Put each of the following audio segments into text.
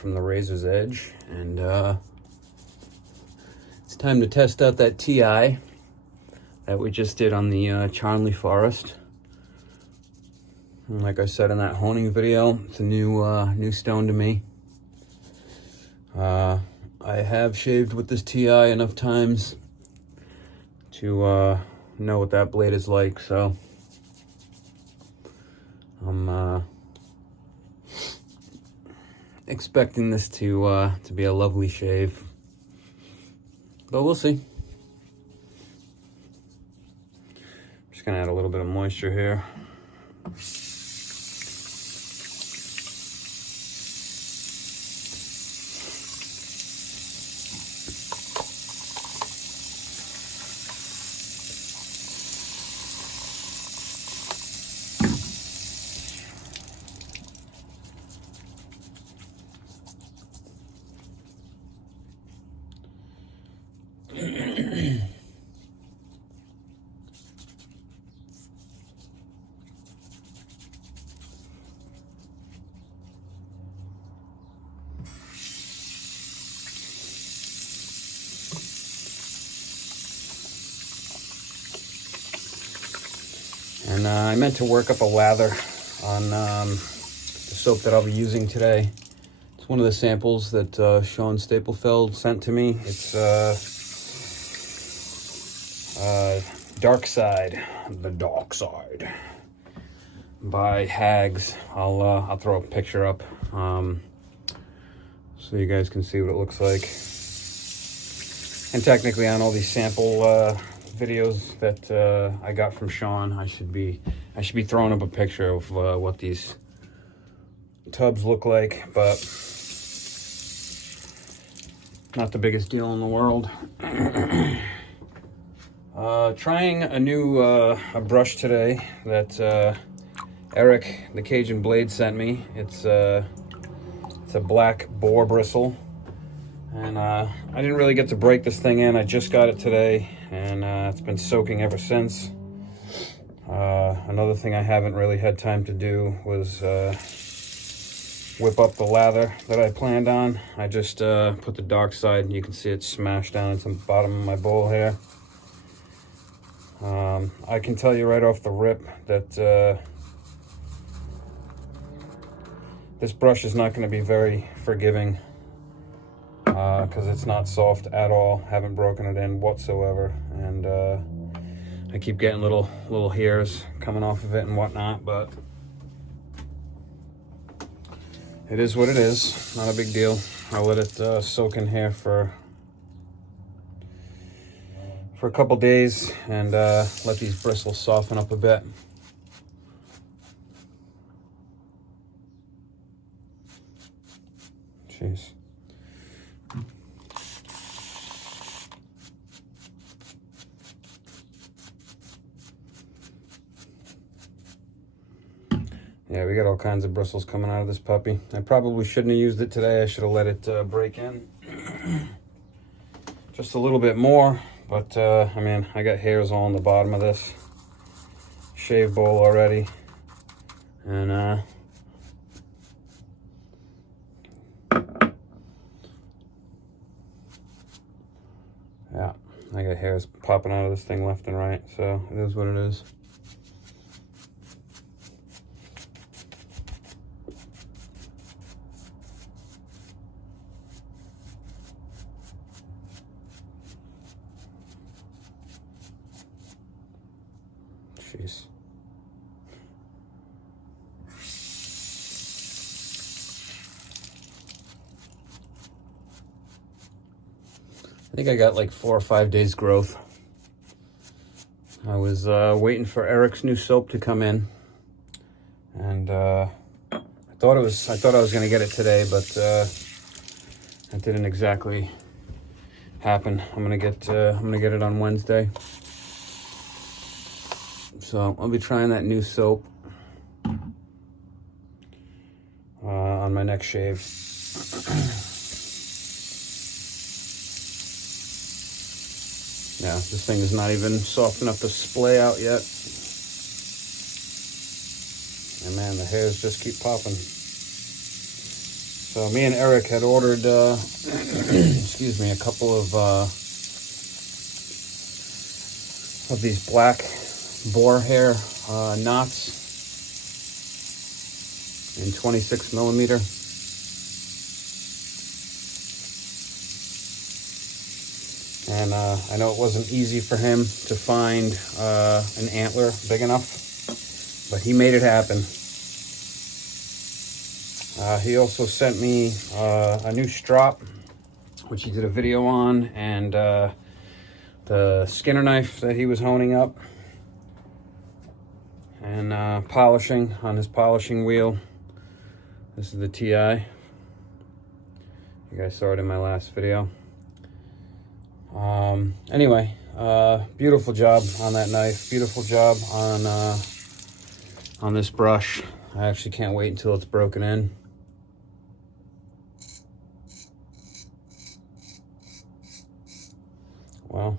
from the Razor's Edge, and it's time to test out that TI that we just did on the Charnley Forest. And like I said in that honing video, it's a new stone to me. I have shaved with this TI enough times to know what that blade is like, so I'm expecting this to be a lovely shave, but we'll see. Just gonna add a little bit of moisture here. And I meant to work up a lather on the soap that I'll be using today. It's one of the samples that Sean Staplefeld sent to me. It's Dark Side, the Dark Side by Hags. I'll throw a picture up so you guys can see what it looks like. And technically on all these sample videos that I got from Sean, I should be throwing up a picture of what these tubs look like, but not the biggest deal in the world. Trying a new a brush today that Eric, the Cajun Blade, sent me. It's a black boar bristle, and I didn't really get to break this thing in. I just got it today, and it's been soaking ever since. Another thing I haven't really had time to do was whip up the lather that I planned on. I just put the Dark Side, and you can see it smashed down into the bottom of my bowl here. I can tell you right off the rip that this brush is not going to be very forgiving, because it's not soft at all. Haven't broken it in whatsoever, and I keep getting little hairs coming off of it and whatnot, but it is what it is. Not a big deal. I'll let it soak in here for a couple days and let these bristles soften up a bit. Jeez. Yeah, we got all kinds of bristles coming out of this puppy. I probably shouldn't have used it today. I should have let it break in just a little bit more. But, I mean, I got hairs all on the bottom of this shave bowl already. And, yeah, I got hairs popping out of this thing left and right. So, it is what it is. Jeez. I think I got like 4 or 5 days growth. I was waiting for Eric's new soap to come in, and I thought I was going to get it today, but that didn't exactly happen. I'm gonna get it on Wednesday. So I'll be trying that new soap on my next shave. Yeah, this thing is not even soft enough to splay out yet. And man, the hairs just keep popping. So me and Eric had ordered, excuse me, a couple of these black boar hair knots in 26 millimeter. And I know it wasn't easy for him to find an antler big enough, but he made it happen. He also sent me a new strop, which he did a video on, and the Skinner knife that he was honing up and polishing on his polishing wheel. This is the TI. You guys saw it in my last video. Anyway, beautiful job on that knife. Beautiful job on this brush. I actually can't wait until it's broken in. Well,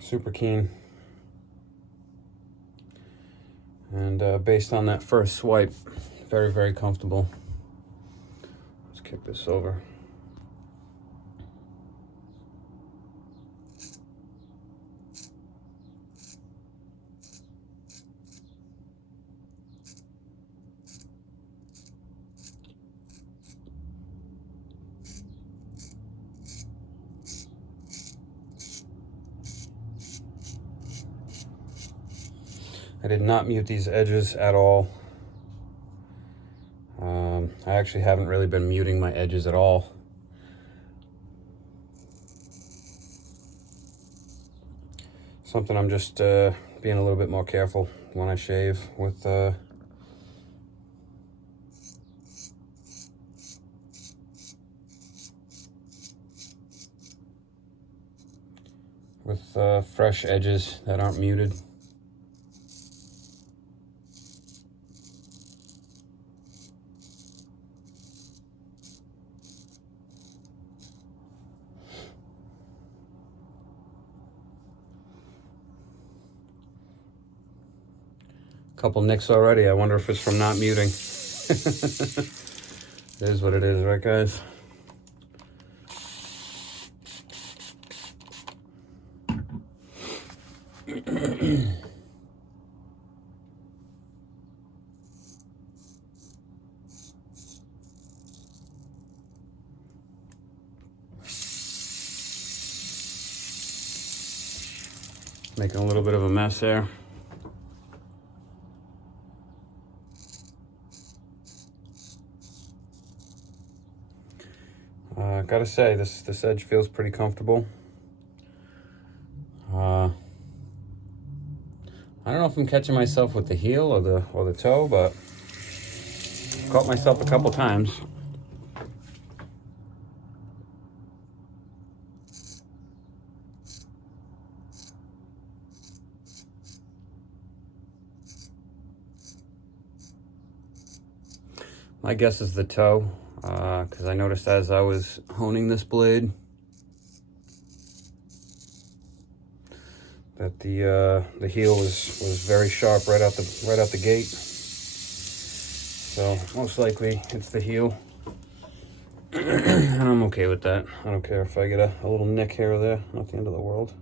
super keen. And based on that first swipe, very, very comfortable. Let's kick this over. I did not mute these edges at all. I actually haven't really been muting my edges at all. Something I'm just being a little bit more careful when I shave with fresh edges that aren't muted. Couple nicks already. I wonder if it's from not muting. It is what it is, right, guys? Making a little bit of a mess there. Gotta say, this edge feels pretty comfortable. I don't know if I'm catching myself with the heel or the toe, but caught myself a couple times. My guess is the toe, because I noticed as I was honing this blade that the heel was very sharp right out the gate. So most likely it's the heel, and I'm okay with that. I don't care if I get a little nick here or there. Not the end of the world.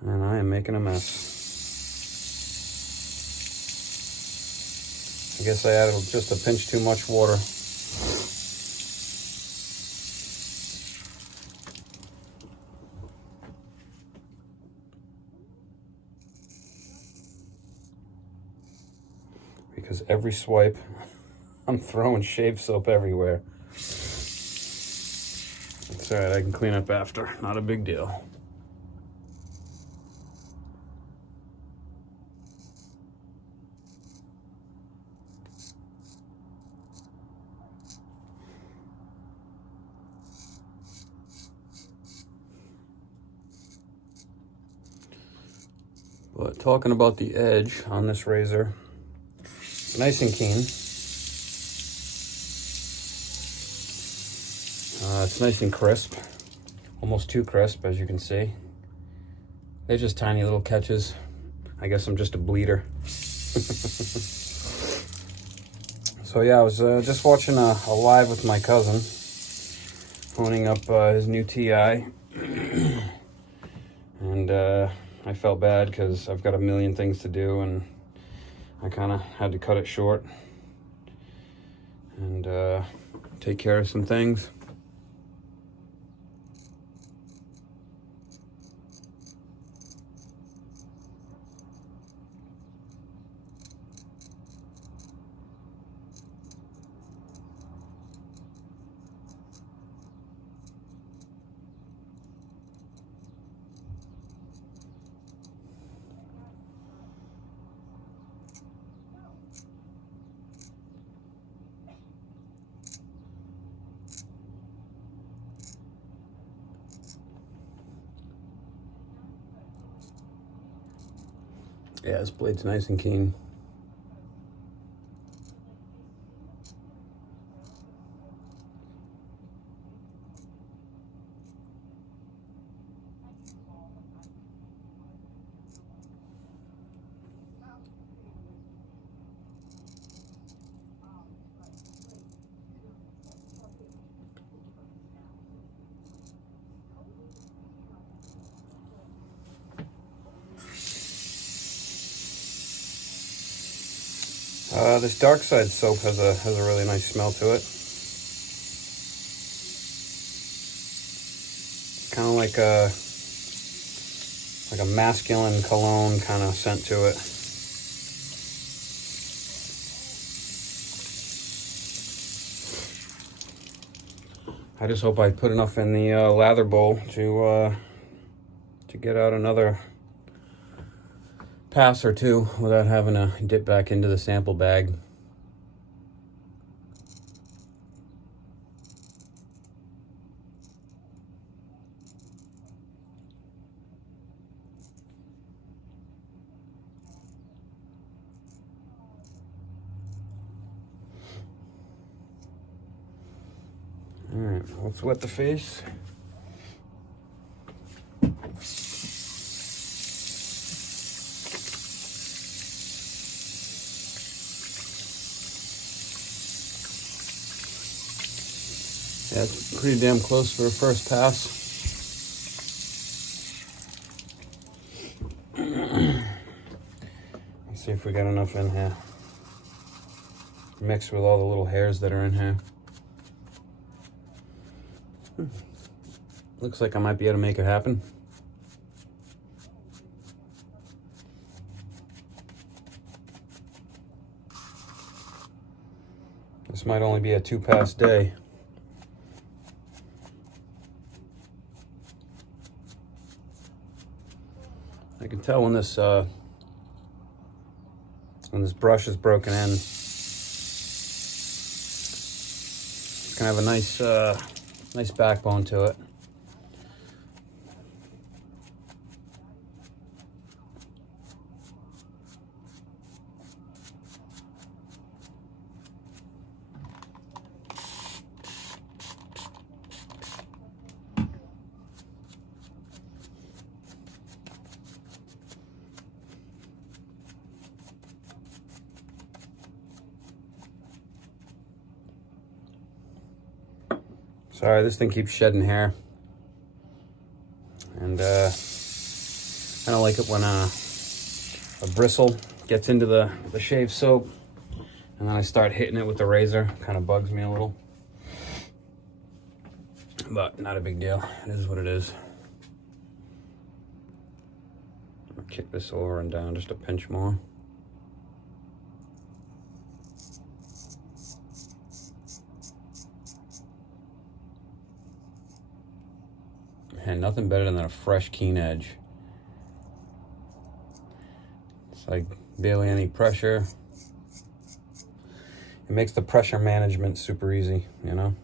And I am making a mess. I guess I added just a pinch too much water. Because every swipe, I'm throwing shave soap everywhere. It's all right, I can clean up after. Not a big deal. But talking about the edge on this razor, nice and keen. It's nice and crisp. Almost too crisp, as you can see. They're just tiny little catches. I guess I'm just a bleeder. So yeah, I was just watching a live with my cousin, honing up his new TI. And I felt bad because I've got a million things to do, and I kind of had to cut it short and take care of some things. Yeah, this blade's nice and keen. This dark side soap has a really nice smell to it. It's kind of like a masculine cologne kind of scent to it. I just hope I put enough in the lather bowl to get out another pass or two without having to dip back into the sample bag. All right, let's wet the face. Yeah, it's pretty damn close for a first pass. Let's see if we got enough in here. Mixed with all the little hairs that are in here. Looks like I might be able to make it happen. This might only be a 2-pass day. I can tell when this brush is broken in. It's gonna have a nice nice backbone to it. Sorry, this thing keeps shedding hair. And I don't like it when a bristle gets into the shave soap and then I start hitting it with the razor. Kind of bugs me a little. But not a big deal. It is what it is. I'll kick this over and down just a pinch more. And nothing better than a fresh, keen edge. It's like barely any pressure. It makes the pressure management super easy, you know?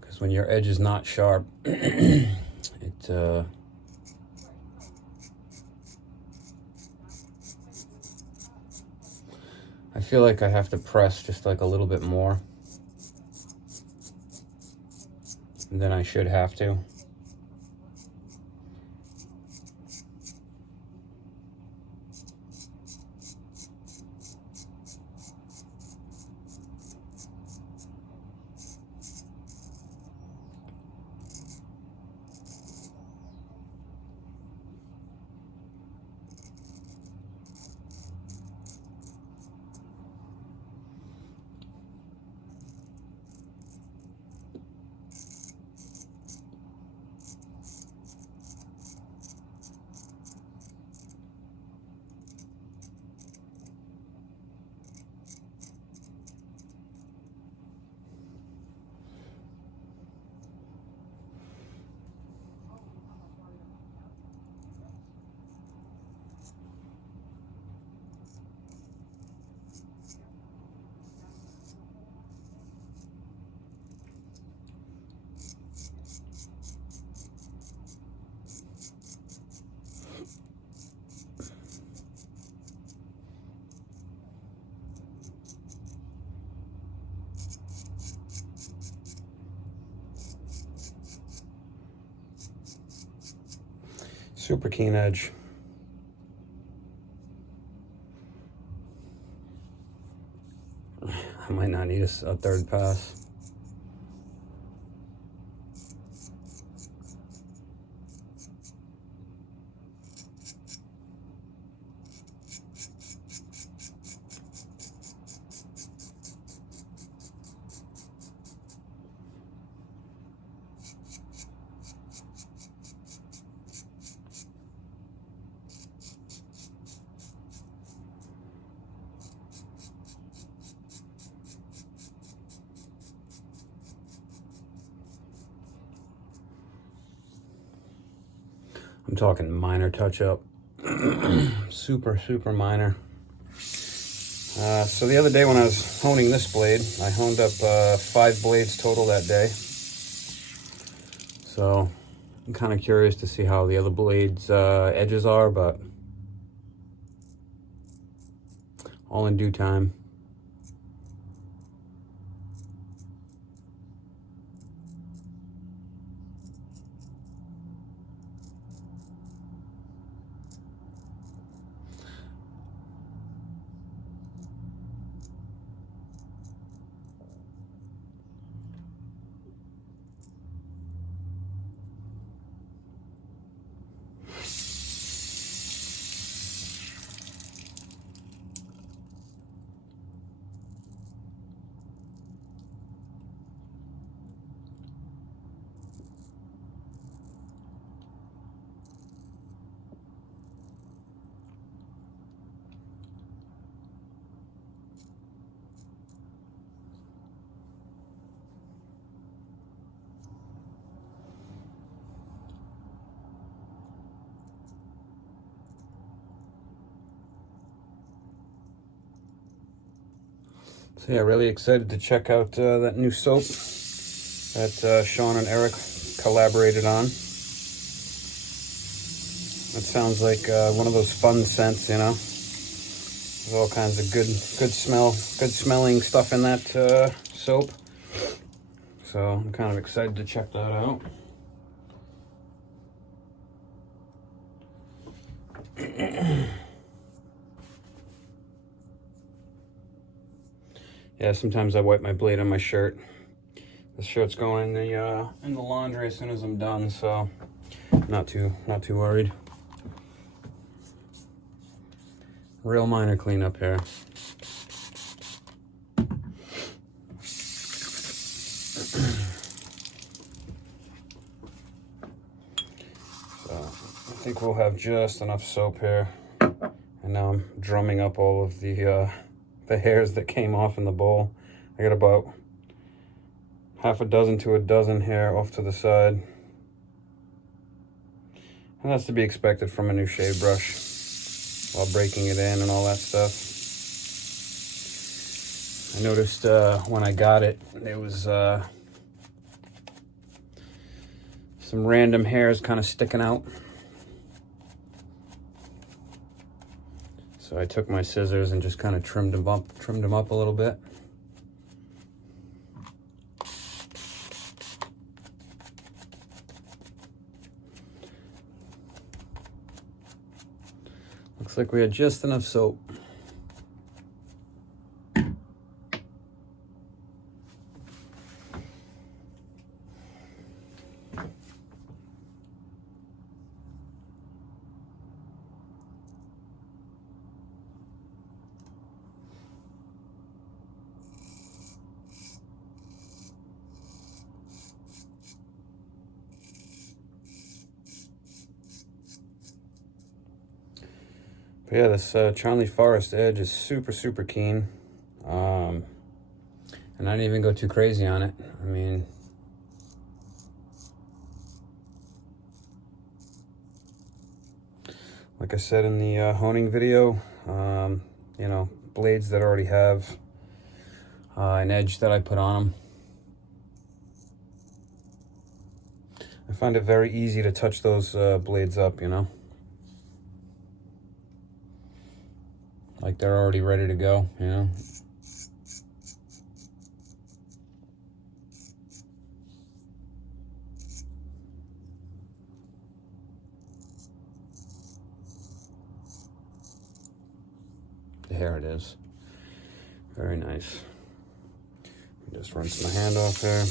Because when your edge is not sharp, I feel like I have to press just like a little bit more. than I should have to. Super keen edge. I might not need a third pass. I'm talking minor touch-up. super minor. So the other day when I was honing this blade, I honed up 5 blades total that day. So I'm kind of curious to see how the other blades' edges are, but all in due time. So yeah, really excited to check out that new soap that Sean and Eric collaborated on. It sounds like one of those fun scents, you know. There's all kinds of good smelling stuff in that soap. So I'm kind of excited to check that out. Yeah, sometimes I wipe my blade on my shirt. The shirt's going in the laundry as soon as I'm done, so not too worried. Real minor cleanup here. So I think we'll have just enough soap here. And now I'm drumming up all of the hairs that came off in the bowl. I got about half a dozen to a dozen hair off to the side. And that's to be expected from a new shave brush while breaking it in and all that stuff. I noticed when I got it, there was some random hairs kind of sticking out. So I took my scissors and just kind of trimmed them up a little bit. Looks like we had just enough soap. But yeah, this Charnley Forest Edge is super keen. And I didn't even go too crazy on it. I mean, like I said in the honing video, you know, blades that already have an edge that I put on them. I find it very easy to touch those blades up, you know. Like they're already ready to go, you know. There it is. Very nice. Just rinse my hand off there.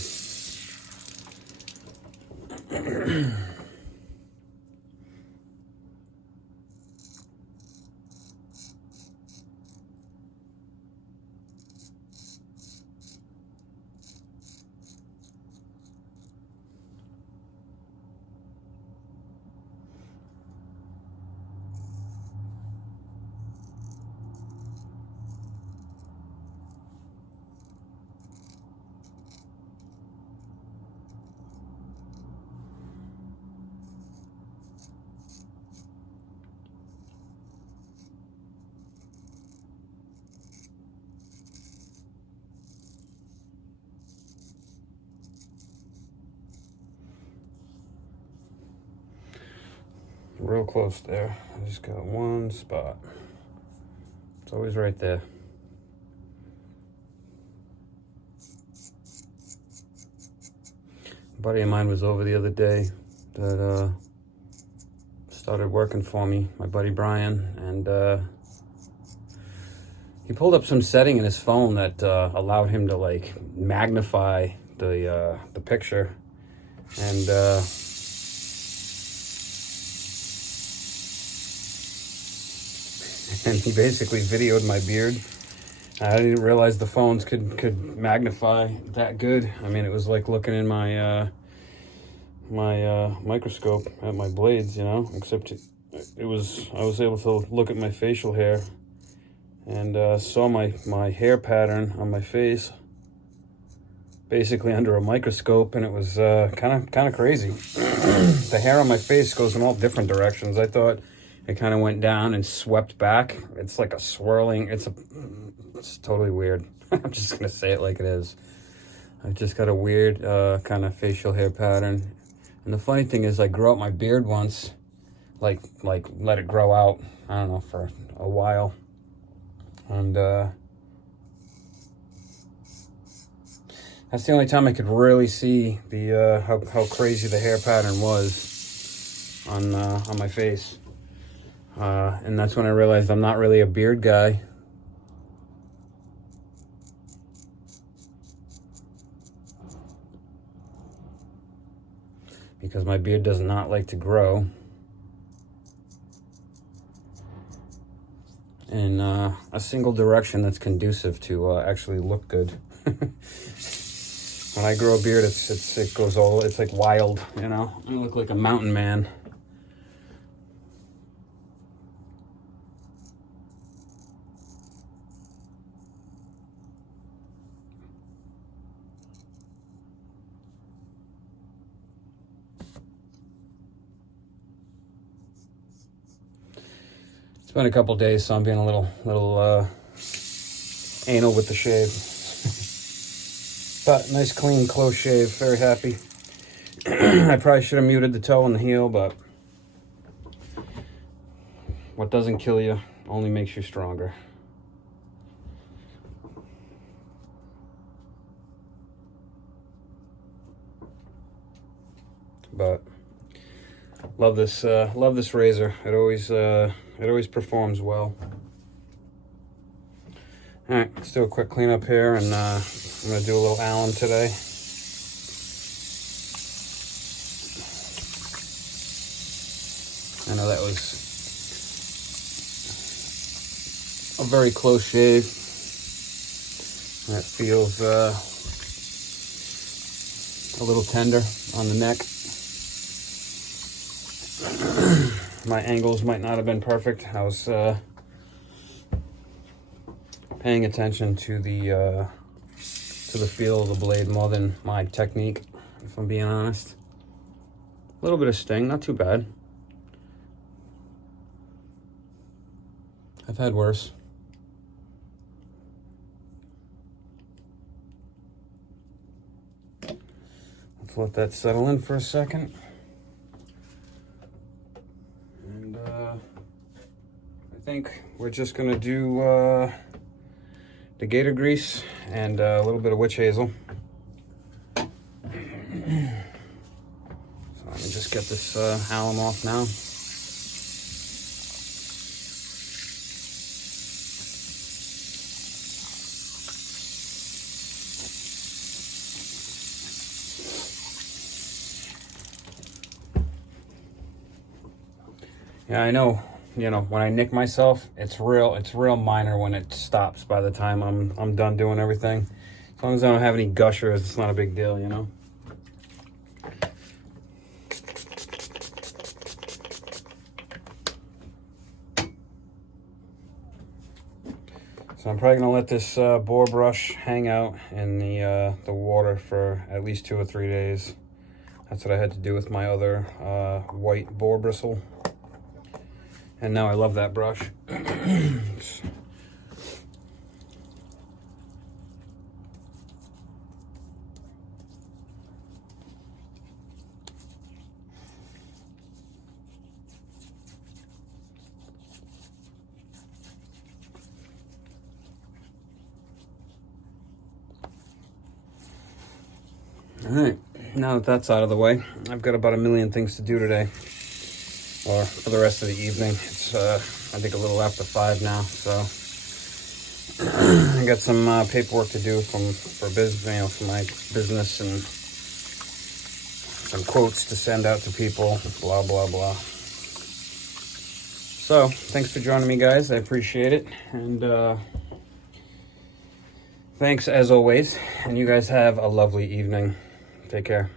Real close there. I just got one spot. It's always right there. A buddy of mine was over the other day that started working for me, my buddy Brian, and he pulled up some setting in his phone that allowed him to like magnify the picture, and and he basically videoed my beard. I didn't realize the phones could magnify that good. I mean, it was like looking in my microscope at my blades, you know, except I was able to look at my facial hair and saw my hair pattern on my face basically under a microscope, and it was kind of crazy. The hair on my face goes in all different directions. I thought it kind of went down and swept back. It's like a swirling, it's totally weird. I'm just gonna say it like it is. I've just got a weird kind of facial hair pattern. And the funny thing is I grew out my beard once, like let it grow out, I don't know, for a while. And that's the only time I could really see the how crazy the hair pattern was on my face. And that's when I realized I'm not really a beard guy. Because my beard does not like to grow in a single direction that's conducive to actually look good. When I grow a beard, it goes all, it's like wild, you know. I look like a mountain man. It's been a couple days, so I'm being a little anal with the shave. But nice, clean, close shave. Very happy. I probably should have muted the toe and the heel, but what doesn't kill you only makes you stronger. But love this razor. It It always performs well. All right, let's do a quick cleanup here, and I'm gonna do a little Allen today. I know that was a very close shave. That feels a little tender on the neck. My angles might not have been perfect. I was paying attention to the feel of the blade more than my technique, if I'm being honest. A little bit of sting, not too bad. I've had worse. Let's let that settle in for a second. And I think we're just gonna do the gator grease and a little bit of witch hazel. So let me just get this alum off now. Yeah, I know. You know, when I nick myself, it's real minor when it stops by the time I'm done doing everything. As long as I don't have any gushers, it's not a big deal, you know. So I'm probably gonna let this boar brush hang out in the water for at least 2 or 3 days. That's what I had to do with my other white boar bristle. And now I love that brush. All right, now that that's out of the way, I've got about 1 million things to do today, or for the rest of the evening. It's I think a little after 5 now, so I got some paperwork to do for business, you know, for my business, and some quotes to send out to people. Blah blah blah. So thanks for joining me, guys. I appreciate it, and thanks as always. And you guys have a lovely evening. Take care.